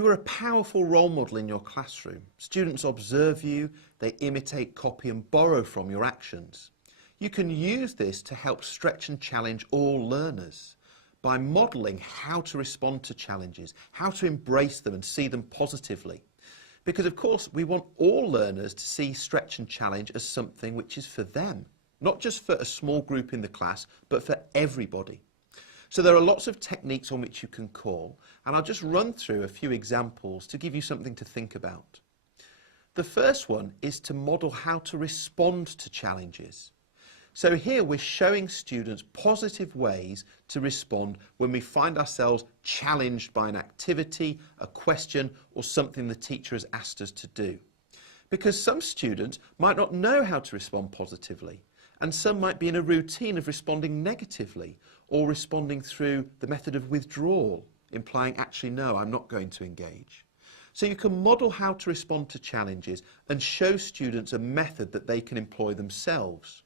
You are a powerful role model in your classroom. Students observe you, they imitate, copy and borrow from your actions. You can use this to help stretch and challenge all learners by modelling how to respond to challenges, how to embrace them and see them positively. Because of course we want all learners to see stretch and challenge as something which is for them, not just for a small group in the class, but for everybody. So there are lots of techniques on which you can call, and I'll just run through a few examples to give you something to think about. The first one is to model how to respond to challenges. So here we're showing students positive ways to respond when we find ourselves challenged by an activity, a question, or something the teacher has asked us to do. Because some students might not know how to respond positively, and some might be in a routine of responding negatively or responding through the method of withdrawal, implying actually no, I'm not going to engage. So you can model how to respond to challenges and show students a method that they can employ themselves.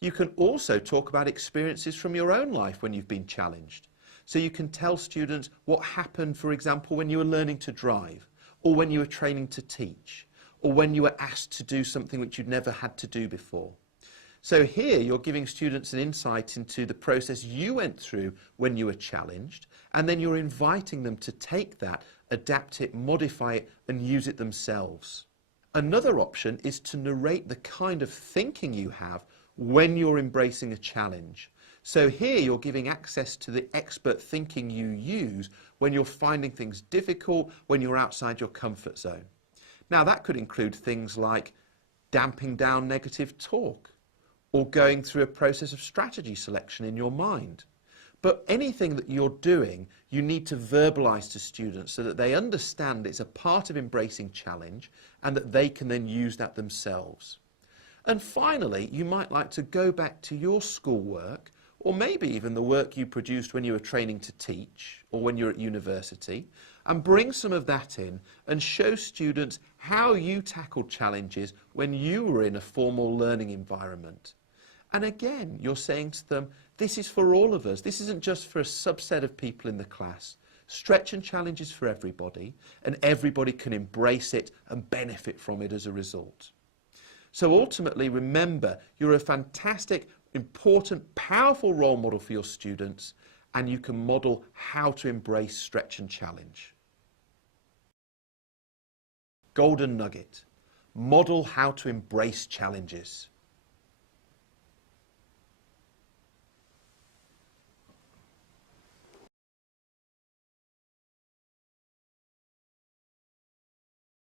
You can also talk about experiences from your own life when you've been challenged. So you can tell students what happened, for example, when you were learning to drive, or when you were training to teach, or when you were asked to do something which you'd never had to do before. So here you're giving students an insight into the process you went through when you were challenged, and then you're inviting them to take that, adapt it, modify it, and use it themselves. Another option is to narrate the kind of thinking you have when you're embracing a challenge. So here you're giving access to the expert thinking you use when you're finding things difficult, when you're outside your comfort zone. Now that could include things like damping down negative talk, or going through a process of strategy selection in your mind. But anything that you're doing, you need to verbalise to students so that they understand it's a part of embracing challenge and that they can then use that themselves. And finally, you might like to go back to your schoolwork, or maybe even the work you produced when you were training to teach or when you're at university, and bring some of that in and show students how you tackled challenges when you were in a formal learning environment. And again, you're saying to them, this is for all of us. This isn't just for a subset of people in the class. Stretch and challenge is for everybody, and everybody can embrace it and benefit from it as a result. So ultimately, remember, you're a fantastic, important, powerful role model for your students, and you can model how to embrace stretch and challenge. Golden nugget. Model how to embrace challenges.